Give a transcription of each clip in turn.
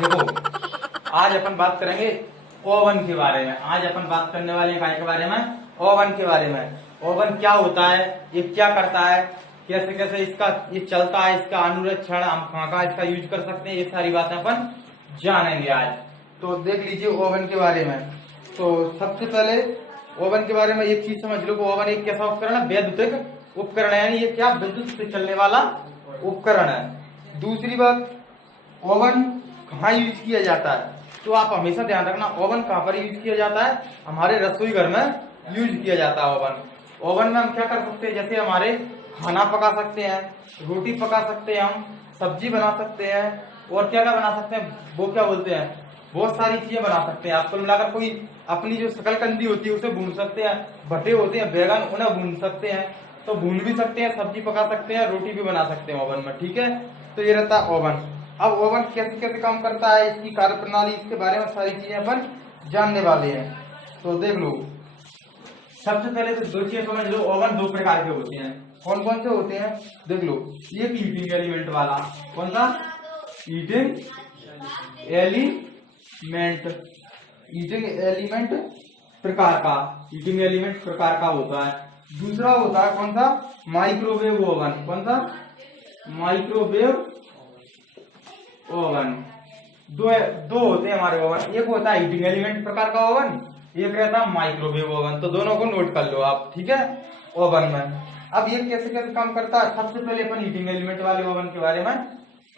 देखो, आज अपन बात करेंगे ओवन के बारे में। आज अपन बात करने वाले हैं काय के बारे में? ओवन के बारे में। ओवन क्या होता है, ये क्या करता है, कैसे कैसे इसका ये चलता है, इसका अनुरक्षण हम कहाँ कहाँ इसका यूज कर सकते हैं, ये सारी बातें अपन जानेंगे आज। तो देख लीजिए ओवन के बारे में। तो सबसे पहले ओवन के बारे में एक चीज समझ लो कि ओवन एक कैसा उपकरण है? वैद्युतिक उपकरण है, यानी ये क्या विद्युत से चलने वाला उपकरण है। दूसरी बात, ओवन कहाँ यूज किया जाता है? तो आप हमेशा ध्यान रखना, ओवन कहाँ पर यूज किया जाता है? हमारे रसोई घर में यूज किया जाता है ओवन। ओवन में हम क्या कर सकते हैं? जैसे हमारे खाना पका सकते हैं, रोटी पका सकते हैं, हम सब्जी बना सकते हैं, और क्या क्या बना सकते हैं, वो क्या बोलते हैं, बहुत सारी चीजें बना सकते हैं। आपको मिलाकर कोई अपनी जो शकलकंदी होती है उसे भून सकते हैं, भट्टे होते हैं बैगन, उन्हें भून सकते हैं, तो भून भी सकते हैं, सब्जी पका सकते हैं, रोटी भी बना सकते हैं ओवन में। ठीक है, तो ये रहता है ओवन। अब ओवन कैसे कैसे काम करता है, इसकी कार्यप्रणाली, इसके बारे में सारी चीजें अपन जानने वाले हैं। तो देख लो, सबसे पहले तो दो चीजें समझ लो, ओवन दो प्रकार के होते हैं। कौन कौन से होते हैं? देख लो, ये हीटिंग एलिमेंट वाला, कौन सा? हीटिंग एलिमेंट, हीटिंग एलिमेंट प्रकार का, हीटिंग एलिमेंट प्रकार का होता है। दूसरा होता है कौन सा? Microwave oven. कौन सा? Microwave oven. दो होते हैं हमारे ओवन, एक होता है हीटिंग एलिमेंट प्रकार का ओवन, एक रहता है माइक्रोवेव ओवन। तो दोनों को नोट कर लो आप, ठीक है, ओवन में। अब ये कैसे कैसे काम करता है, सबसे पहले अपन हीटिंग एलिमेंट वाले ओवन के बारे में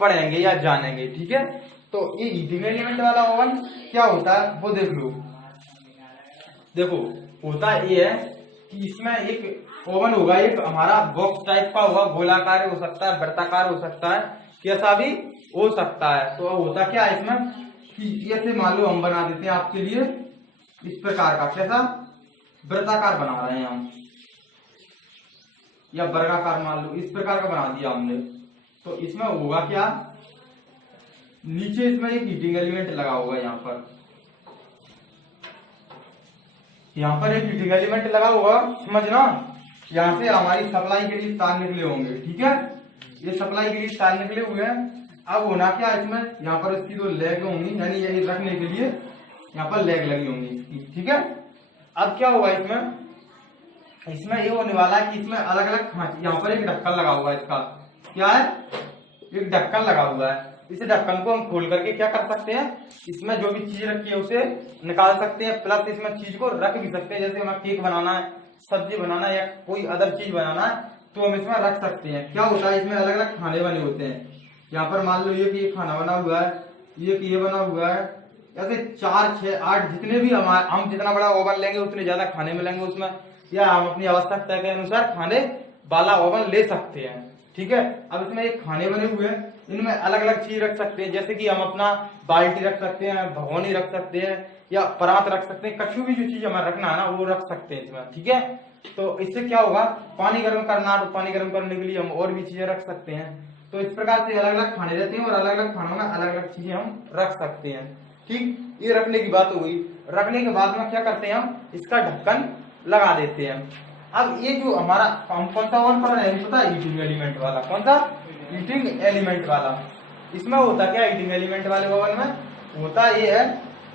पढ़ेंगे या जानेंगे। ठीक है, तो ये हीटिंग एलिमेंट वाला ओवन क्या होता है वो देख लो। देखो, होता ये है कि इसमें एक ओवन होगा, एक हमारा बॉक्स टाइप का होगा, गोलाकार हो सकता है, वृत्ताकार हो सकता है, कैसा भी हो सकता है। तो होता क्या है इसमें कि ऐसे मान लो हम बना देते हैं आपके लिए इस प्रकार का, कैसा? वृत्ताकार बना रहे हैं हम, या वर्गाकार मान लो, इस प्रकार का बना दिया हमने। तो इसमें होगा क्या, नीचे इसमें एक हीटिंग एलिमेंट लगा होगा, यहाँ पर एक हीटिंग एलिमेंट लगा होगा, समझना। यहाँ से हमारी सप्लाई के लिए तार निकले होंगे, ठीक है, ये सप्लाई के लिए तार निकले हुए हैं। अब होना क्या इसमें, यहाँ पर इसकी दो लेग होंगी, यानी ये रखने के लिए यहाँ पर लेग लगी होंगी इसकी, ठीक है। अब क्या होगा इसमें ये होने वाला है कि इसमें अलग अलग खांची, यहाँ पर एक ढक्कन लगा हुआ है, इसका क्या है, एक ढक्कन लगा हुआ है। इस ढक्कन को हम खोल करके क्या कर सकते हैं, इसमें जो भी चीज रखी है उसे निकाल सकते हैं, प्लस इसमें चीज को रख भी सकते हैं। जैसे हमें केक बनाना है, सब्जी बनाना है, या कोई अदर चीज बनाना है, तो हम इसमें रख सकते हैं। क्या होता है, इसमें अलग अलग खाने बने होते हैं। यहाँ पर मान लो ये कि खाना बना हुआ है, ये बना हुआ है, ऐसे 4, 6, 8 जितने भी हम जितना बड़ा ओवन लेंगे उतने ज्यादा खाने मिलेंगे उसमें, या हम अपनी आवश्यकता के अनुसार खाने वाला ओवन ले सकते हैं। ठीक है, अब इसमें एक खाने बने हुए हैं, इनमें अलग अलग चीज रख सकते हैं, जैसे कि हम अपना बाल्टी रख सकते हैं, भगोनी रख सकते हैं, या परात रख सकते हैं, कछु भी जो चीज हमें रखना है ना वो रख सकते हैं इसमें। ठीक है, तो इससे क्या होगा, पानी गर्म करना, तो पानी गर्म करने के लिए हम और भी चीजें रख सकते हैं। तो इस प्रकार से अलग अलग खाने रहते हैं, और अलग अलग खानों में अलग अलग चीजें हम रख सकते हैं। ठीक, ये रखने की बात हो गई। रखने के बाद में क्या करते हैं, हम इसका ढक्कन लगा देते हैं। अब ये जो हमारा हम कौन सा ओवन पढ़ रहे हैं, पता है, हीटिंग एलिमेंट वाला। कौन सा? हीटिंग एलिमेंट वाला। इसमें होता क्या, हीटिंग एलिमेंट वाले ओवन में होता ये है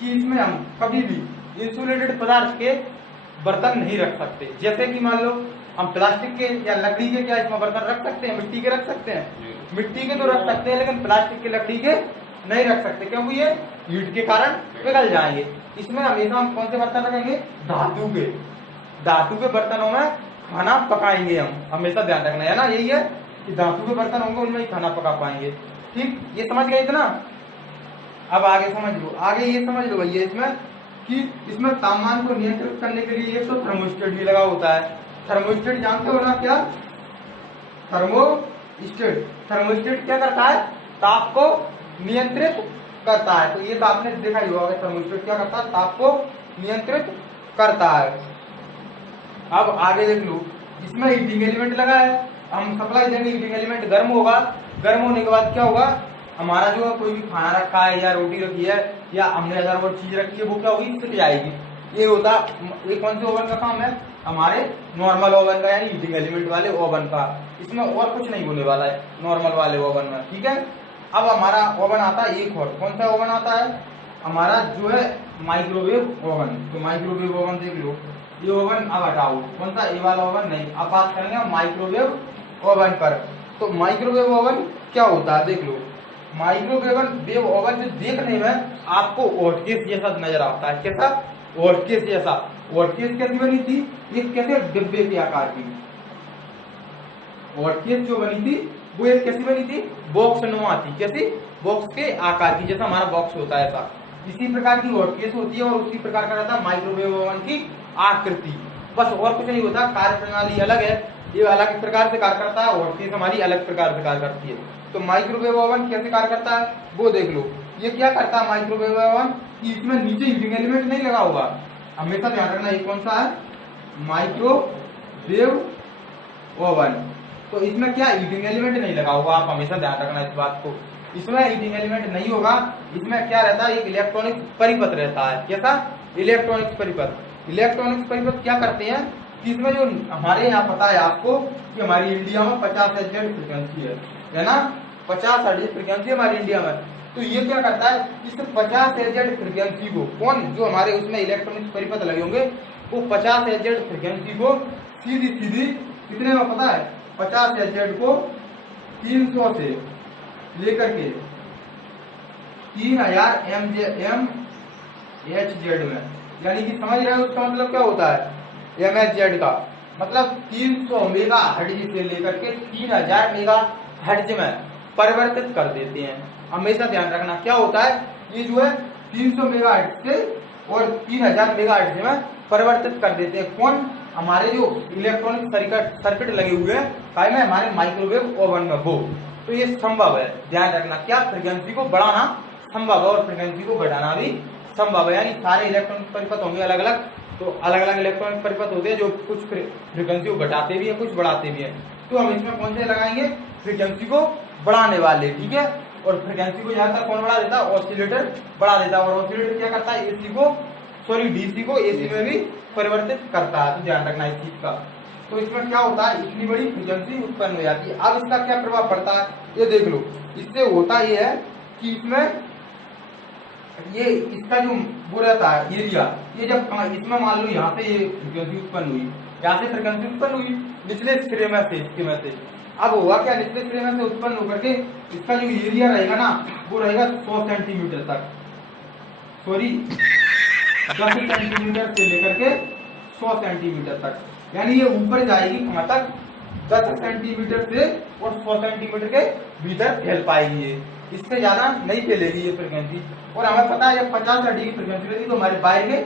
कि इसमें हम कभी भी इंसुलेटेड पदार्थ के बर्तन नहीं रख सकते। जैसे कि मान लो हम प्लास्टिक के या लकड़ी के क्या इसमें बर्तन रख सकते हैं, मिट्टी के रख सकते हैं, मिट्टी के तो रख सकते हैं, लेकिन प्लास्टिक के, लकड़ी के नहीं रख सकते, क्योंकि ये हीट के कारण पिघल जाएंगे। इसमें हमेशा हम कौन से बर्तन रखेंगे, धातु के बर्तनों में खाना पकाएंगे हम, हमेशा ध्यान रखना है ना, यही है कि धातु के बर्तन होंगे उनमें ही खाना पका पाएंगे। ठीक, ये समझ गए इतना। अब आगे समझ लो, आगे ये समझ लो भैया इसमें कि इसमें तापमान को नियंत्रित करने के लिए एक तो थर्मोस्टेट भी लगा होता है। थर्मोस्टेट जानते हो ना क्या, थर्मोस्टेट क्या करता है, ताप को नियंत्रित करता है। तो ये तो आपने देखा ही होगा, थर्मोस्टेट क्या करता है, ताप को नियंत्रित करता है। अब आगे देख लो, इसमें हीटिंग एलिमेंट लगा है, हम सप्लाई देंगे, हीटिंग एलिमेंट गर्म होगा, गर्म होने के बाद क्या होगा, हमारा जो कोई भी खाना रखा है या रोटी रखी है या हमने अदर और चीज रखी है वो क्या होगी, सिक जाएगी। ये होता, ये कौन से ओवन का काम है, हमारे नॉर्मल ओवन का, यानी हीटिंग एलिमेंट वाले ओवन का। इसमें और कुछ नहीं होने वाला है नॉर्मल वाले ओवन में। ठीक है, अब हमारा ओवन आता है एक और, कौन सा ओवन आता है हमारा जो है माइक्रोवेव ओवन। तो माइक्रोवेव ओवन देख लो, ये ओवन अब हटाओ, कौन सा ये वाला ओवन नहीं, अब बात करेंगे माइक्रोवेव ओवन पर। तो माइक्रोवेव ओवन क्या होता है देख लो, माइक्रोवेव ओवन जो देखने में आपको हॉटकेस जैसा नजर आता है, कैसा हॉटकेस जैसा। हॉटकेस कैसी बनी थी, ये कैसे डिब्बे के आकार की हॉटकेस जो बनी थी वो एक कैसी बनी थी, बॉक्स नुमा थी, कैसी बॉक्स के आकार की, जैसा हमारा बॉक्स होता है ऐसा, इसी प्रकार की हॉटकेस होती है और उसी प्रकार का रहता है माइक्रोवेव ओवन की आकृति। बस और कुछ नहीं होता, कार्य प्रणाली अलग है, ये अलग प्रकार से कार्य करता है, हॉटकेस हमारी अलग प्रकार से कार्य करती है। तो माइक्रोवेव ओवन कैसे कार्य करता है वो देख लो, ये क्या करता है माइक्रोवेव ओवन, इसमें नीचे हीटिंग एलिमेंट नहीं लगा होगा, हमेशा ध्यान रखना ये कौन सा है, माइक्रोवेव ओवन। तो इसमें क्या हीटिंग एलिमेंट नहीं लगा होगा, आप हमेशा ध्यान रखना इस बात को, इसमें हीटिंग एलिमेंट नहीं होगा, इसमें क्या रहता है एक इलेक्ट्रॉनिक परिपथ रहता है, कैसा इलेक्ट्रॉनिक्स परिपथ। इलेक्ट्रॉनिक्स परिपथ क्या करते हैं कि इसमें जो हमारे यहाँ पता है आपको कि हमारी इंडिया में 50 हर्ट्ज फ्रिक्वेंसी है ना, 50 हर्ट्ज फ्रिक्वेंसी हमारी इंडिया में। तो ये क्या करता है, इस 50 हर्ट्ज फ्रिक्वेंसी को कौन जो हमारे उसमें इलेक्ट्रॉनिक्स परिपथ लगे होंगे वो 50 हर्ट्ज फ्रिक्वेंसी को सीधी सीधी कितने में पता है, 50 हर्ट्ज को 300 से लेकर के 3000 MHz में, यानी कि समझ रहे हो उसका मतलब क्या होता है, MHz का मतलब 300 मेगा हर्ट्ज से लेकर के 3000 मेगा हर्ट्ज में परिवर्तित कर देते हैं। हमेशा ध्यान रखना क्या होता है, ये जो है 300 मेगा हर्ट्ज से और 3000 मेगा हर्ट्ज में परिवर्तित कर देते हैं, कौन हमारे जो इलेक्ट्रॉनिक सर्किट लगे हुए हैं काय में हमारे माइक्रोवेव ओवन में वो। तो ये संभव है, ध्यान रखना क्या फ्रिक्वेंसी को बढ़ाना संभव है और फ्रिक्वेंसी को घटाना भी संभव है, यानी सारे इलेक्ट्रॉनिक परिपथ होंगे अलग अलग, तो अलग अलग इलेक्ट्रॉनिक परिपथ होते हैं जो कुछ फ्रिक्वेंसी को घटाते भी है कुछ बढ़ाते भी है। तो हम इसमें कौन से लगाएंगे, फ्रिक्वेंसी को बढ़ाने वाले, ठीक है। और फ्रिक्वेंसी को ज्यादातर कौन बढ़ा देता है, ऑसिलेटर बढ़ा देता है, और ऑसिलेटर क्या करता है डीसी को एसी में भी परिवर्तित करता है, तो ध्यान रखना इस चीज का। तो इसमें क्या होता है, इतनी बड़ी फ्रिक्वेंसी उत्पन्न हो जाती है। अब इसका क्या प्रभाव पड़ता है ये देख लो, इससे होता ये है कि इसमें ये इसका जो वो रहता है एरिया, ये जब इसमें मान लो यहाँ से ये फ्रिक्वेंसी उत्पन्न हुई, यहाँ से फ्रिक्वेंसी उत्पन्न हुई निचले सिरे में से, इसके में से, अब हुआ क्या, निचले सिरे में से उत्पन्न होकर के इसका जो एरिया रहेगा ना वो रहेगा 100 सेंटीमीटर तक, सॉरी 10 सेंटीमीटर से लेकर के 100 सेंटीमीटर तक, यानी ये ऊपर जाएगी कहाँ तक, 10 सेंटीमीटर से और 100 सेंटीमीटर के भीतर फैल पाएगी ये, इससे ज्यादा नहीं फैलेगी ये फ्रिक्वेंसी। और हमें पता है जब 50 हर्ट्ज की फ्रिक्वेंसी रहती है तो हमारे बाहर के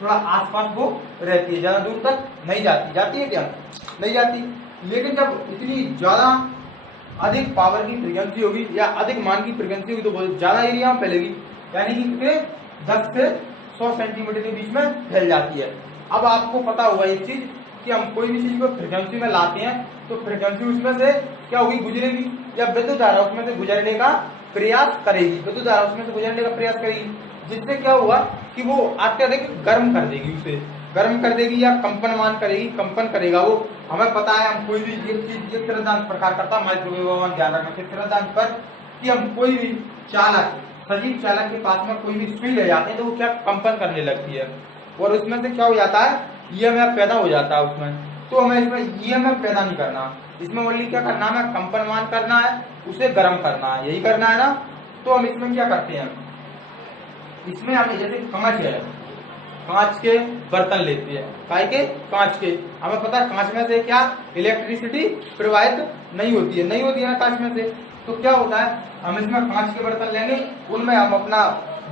थोड़ा आसपास वो रहती है, ज्यादा दूर तक नहीं जाती है क्या, नहीं जाती। लेकिन जब इतनी ज्यादा अधिक पावर की फ्रिक्वेंसी होगी या अधिक मान की फ्रिक्वेंसी होगी तो बहुत ज्यादा एरिया में फैलेगी, यानी कि 10 से 100 सेंटीमीटर के बीच में फैल जाती है। अब आपको पता होगा एक चीज कि हम कोई भी चीज को फ्रिक्वेंसी में लाते हैं तो फ्रिक्वेंसी उसमें से क्या होगी, गुजरेगी, या विद्युत धारा उसमें से गुजरने का प्रयास करेगी, विद्युत धारा उसमें से गुजरने का प्रयास करेगी, जिससे क्या हुआ कि वो अत्यधिक गर्म कर देगी, उसे गर्म कर देगी या कंपनमान करेगी, कंपन करेगा वो। हमें पता है हम कोई भी एक चीज एक सिद्धांत प्रकार करता है माइक्रोवेव ओवन, ध्यान रखना किस सिद्धांत पर, कि हम कोई भी चालक सजीव चालक के पास में कोई भी सुई ले जाते हैं तो वो क्या कंपन करने लगती है और उसमें से क्या हो जाता है, ईएमएफ पैदा हो जाता है उसमें। तो हमें इसमें ईएमएफ पैदा नहीं करना, इसमें ओनली क्या करना है, कंपनमान करना है, उसे गर्म करना है, यही करना है ना। तो हम इसमें क्या करते हैं, इसमें हमें जैसे कांच है, कांच के बर्तन लेते हैं, काय के कांच के, हमें पता है कांच में से क्या इलेक्ट्रिसिटी प्रवाहित नहीं होती है ना कांच में से। तो क्या होता है, हम इसमें कांच के बर्तन लेंगे, उनमें हम अपना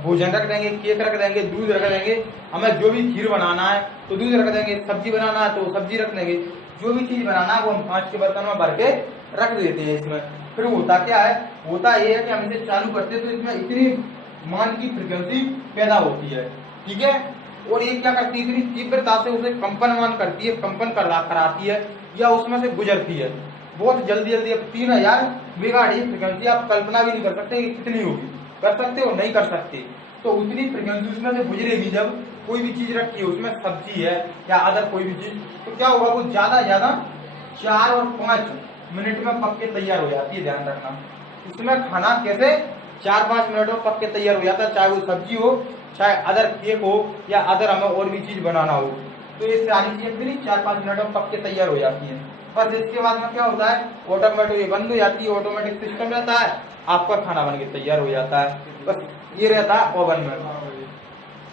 भोजन रख देंगे, केक रख देंगे, दूध रख देंगे, हमें जो भी खीर बनाना है तो दूध रख देंगे, सब्जी बनाना है तो सब्जी रख देंगे, जो भी चीज बनाना है वो हम कांच के बर्तन में भर के रख देते हैं इसमें। फिर होता क्या है, होता ये है कि हम इसे चालू करते हैं तो इसमें इतनी मान की फ्रिक्वेंसी पैदा होती है, ठीक है। और ये क्या करती है, इतनी तीव्रता से उसे कंपनमान करती है, कंपन कराती है या उसमें से गुजरती है बहुत जल्दी जल्दी। अब 3000 मेगाहर्ट्ज फ्रिक्वेंसी आप कल्पना भी नहीं कर सकते कितनी होगी, कर सकते हो नहीं कर सकते। तो उतनी फ्रिक्वेंसी उसमें से गुजरेगी, जब कोई भी चीज रखी है उसमें सब्जी है या अदर कोई भी चीज, तो क्या होगा वो ज्यादा 4 और 5 मिनट में पक के तैयार हो जाती है, ध्यान रखना इसमें खाना कैसे 4-5 मिनट में पक के तैयार हो जाता है, चाहे वो सब्जी हो, चाहे अदर केक हो, या अदर हमें और भी चीज बनाना हो। तो ये सारी चीजें भी 4-5 मिनट में पक के तैयार हो जाती है। बस इसके बाद में क्या होता है, ऑटोमेटिक ये बंद हो जाती है, ऑटोमेटिक सिस्टम रहता है, आपका खाना बन के तैयार हो जाता है। बस ये रहता है ओवन में।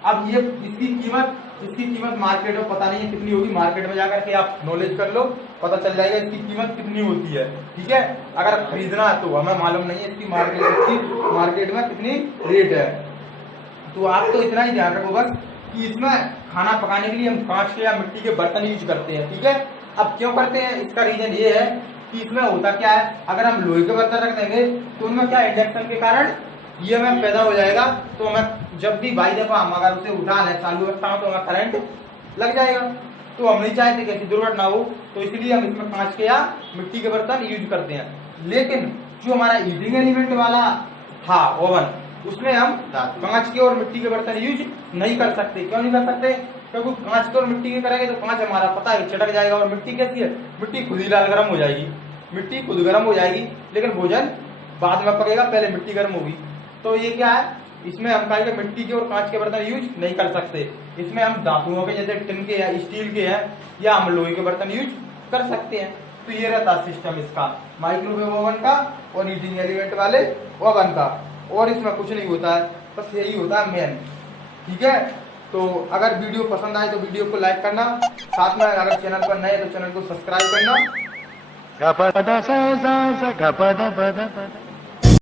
अब ये इसकी कीमत मार्केट में पता नहीं है कितनी होगी, मार्केट में जाकर के आप नॉलेज कर लो, पता चल जाएगा इसकी कीमत कितनी होती है। ठीक है, अगर खरीदना है तो हमें मालूम नहीं है इसकी मार्केट में कितनी रेट है। तो आप तो इतना ही ध्यान रखो बस कि इसमें खाना पकाने के लिए हम कांच के या मिट्टी के बर्तन यूज करते हैं। ठीक है, अब क्यों करते हैं, इसका रीजन ये है कि इसमें होता क्या है, अगर हम लोहे के बर्तन रख देंगे तो उनमें क्या इंडक्शन के कारण ये हमें पैदा हो जाएगा, तो हमें जब भी भाई दफा हम अगर उसे उठा लें चालू अवस्था में तो हमें करंट लग जाएगा। तो हम नहीं चाहते कि ऐसी दुर्घटना हो, तो इसलिए हम इसमें कांच के या मिट्टी के बर्तन यूज करते हैं। लेकिन जो हमारा हीटिंग एलिमेंट वाला था ओवन, उसमें हम कांच के और मिट्टी के बर्तन यूज नहीं कर सकते। क्यों नहीं कर सकते, क्योंकि कांच के और मिट्टी के करेंगे तो कांच हमारा पता है चटक जाएगा, और मिट्टी कैसी है, मिट्टी खुद ही लाल गर्म हो जाएगी, मिट्टी खुद गर्म हो जाएगी, लेकिन भोजन बाद में पकेगा, पहले मिट्टी गर्म होगी। तो ये क्या है, इसमें हम कहेंगे मिट्टी के और कांच के बर्तन यूज नहीं कर सकते। इसमें हम धातुओं के जैसे टिन के या स्टील के हैं या हम लोहे के बर्तन यूज कर सकते हैं। तो ये रहता सिस्टम इसका, माइक्रोवेव ओवन का और हीटिंग एलिमेंट वाले ओवन का। और इसमें कुछ नहीं होता है, बस यही होता है मेन। ठीक है, तो अगर वीडियो पसंद आए तो वीडियो को लाइक करना, साथ में अगर चैनल पर नए तो चैनल को सब्सक्राइब करना।